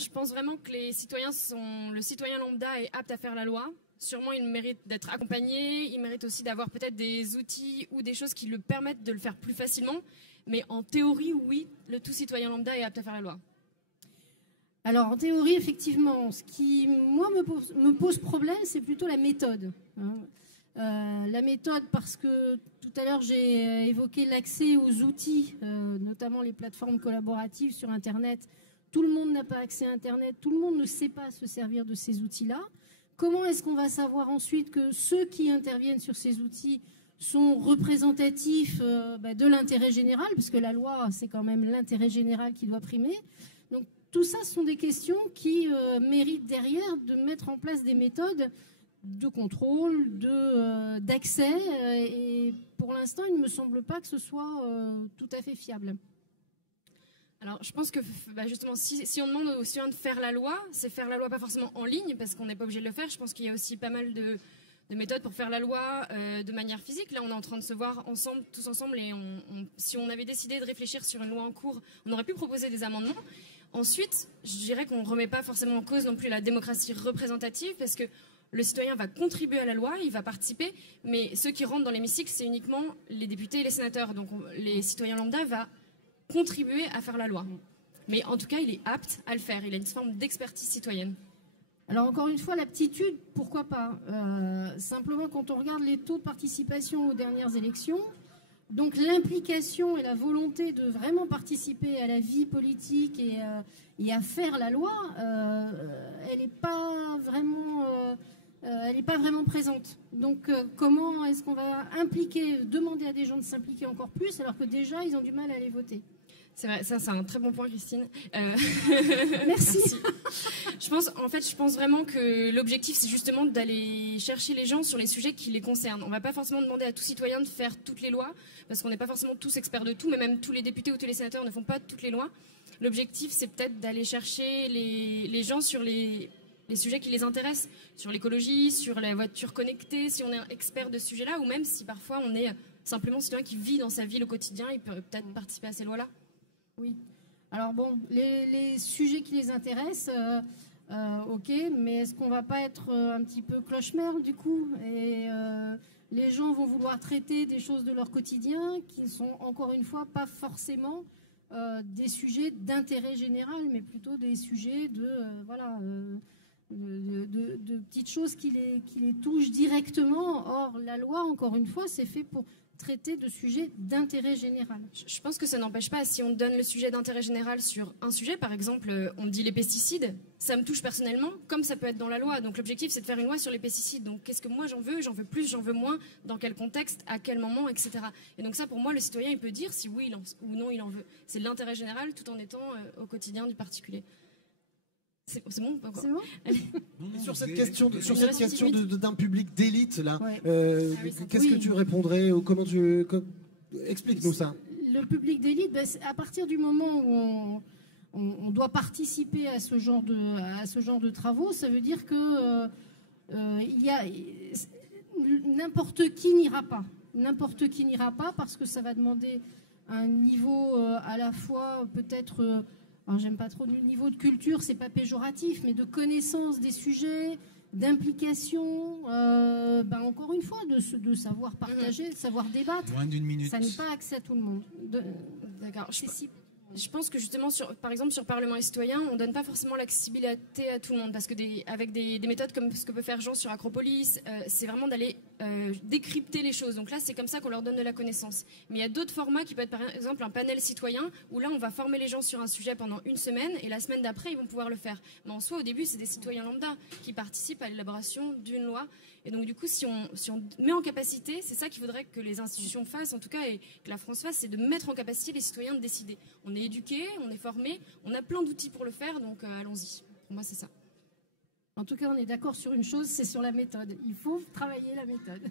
je pense vraiment que le citoyen lambda est apte à faire la loi. Sûrement, il mérite d'être accompagné, il mérite aussi d'avoir peut-être des outils ou des choses qui le permettent de le faire plus facilement. Mais en théorie, oui, le tout citoyen lambda est apte à faire la loi. Alors, en théorie, effectivement, ce qui, moi, me pose problème, c'est plutôt la méthode. La méthode, parce que tout à l'heure, j'ai évoqué l'accès aux outils, notamment les plateformes collaboratives sur Internet. Tout le monde n'a pas accès à Internet, tout le monde ne sait pas se servir de ces outils-là. Comment est-ce qu'on va savoir ensuite que ceux qui interviennent sur ces outils sont représentatifs de l'intérêt général, parce que la loi, c'est quand même l'intérêt général qui doit primer. Donc, tout ça, ce sont des questions qui méritent derrière de mettre en place des méthodes de contrôle, d'accès. Et pour l'instant, il ne me semble pas que ce soit tout à fait fiable. Alors, je pense que justement, si on demande aux citoyens de faire la loi, c'est faire la loi pas forcément en ligne, parce qu'on n'est pas obligé de le faire. Je pense qu'il y a aussi pas mal de méthodes pour faire la loi de manière physique. Là, on est en train de se voir ensemble, tous ensemble, et si on avait décidé de réfléchir sur une loi en cours, on aurait pu proposer des amendements. Ensuite, je dirais qu'on ne remet pas forcément en cause non plus la démocratie représentative, parce que le citoyen va contribuer à la loi, il va participer, mais ceux qui rentrent dans l'hémicycle, c'est uniquement les députés et les sénateurs. Donc les citoyens lambda vont contribuer à faire la loi. Mais en tout cas, il est apte à le faire. Il a une forme d'expertise citoyenne. Alors encore une fois, l'aptitude, pourquoi pas. Simplement, quand on regarde les taux de participation aux dernières élections, donc l'implication et la volonté de vraiment participer à la vie politique et à faire la loi, elle n'est pas vraiment présente. Donc comment est-ce qu'on va demander à des gens de s'impliquer encore plus alors que déjà ils ont du mal à aller voter? C'est vrai, ça c'est un très bon point, Christine. Merci. Je pense vraiment que l'objectif c'est justement d'aller chercher les gens sur les sujets qui les concernent. On ne va pas forcément demander à tout citoyen de faire toutes les lois, parce qu'on n'est pas forcément tous experts de tout, mais même tous les députés ou tous les sénateurs ne font pas toutes les lois. L'objectif c'est peut-être d'aller chercher les gens sur les sujets qui les intéressent, sur l'écologie, sur la voiture connectée, si on est expert de ce sujet-là, ou même si parfois on est simplement citoyen qui vit dans sa ville au quotidien, il peut peut-être participer à ces lois-là. Oui. Alors bon, les sujets qui les intéressent, ok, mais est-ce qu'on va pas être un petit peu cloche-mère du coup? Et les gens vont vouloir traiter des choses de leur quotidien qui ne sont encore une fois pas forcément des sujets d'intérêt général, mais plutôt des sujets de petites choses qui les touchent directement. Or, la loi, encore une fois, c'est fait pour traiter de sujets d'intérêt général. Je pense que ça n'empêche pas, si on donne le sujet d'intérêt général sur un sujet, par exemple, on dit les pesticides, ça me touche personnellement, comme ça peut être dans la loi. Donc l'objectif, c'est de faire une loi sur les pesticides. Donc qu'est-ce que moi j'en veux plus, j'en veux moins, dans quel contexte, à quel moment, etc. Et donc ça, pour moi, le citoyen, il peut dire si oui ou non il en veut. C'est de l'intérêt général tout en étant au quotidien du particulier. C'est bon, pas C'est bon. Sur cette question d'un public d'élite, là, qu'est-ce que tu Oui. répondrais ou explique-nous ça. Le public d'élite, à partir du moment où on doit participer à ce genre de travaux, ça veut dire que n'importe qui n'ira pas. N'importe qui n'ira pas parce que ça va demander un niveau à la fois peut-être... Alors, j'aime pas trop le niveau de culture, c'est pas péjoratif, mais de connaissance des sujets, d'implication, encore une fois, de savoir partager, de savoir débattre. Moins d'une minute. Ça n'est pas accès à tout le monde. D'accord. Je pense que justement, par exemple, sur Parlement et citoyen, on ne donne pas forcément l'accessibilité à tout le monde, parce que avec des méthodes comme ce que peut faire Jean sur Acropolis, c'est vraiment d'aller décrypter les choses. Donc là, c'est comme ça qu'on leur donne de la connaissance. Mais il y a d'autres formats qui peuvent être, par exemple, un panel citoyen, où là, on va former les gens sur un sujet pendant une semaine, et la semaine d'après, ils vont pouvoir le faire. Mais en soi, au début, c'est des citoyens lambda qui participent à l'élaboration d'une loi. Et donc, du coup, si on met en capacité, c'est ça qu'il faudrait que les institutions fassent, en tout cas, et que la France fasse, c'est de mettre en capacité les citoyens de décider. On est éduqués, on est formés, on a plein d'outils pour le faire, donc allons-y. Pour moi, c'est ça. En tout cas, on est d'accord sur une chose, c'est sur la méthode. Il faut travailler la méthode.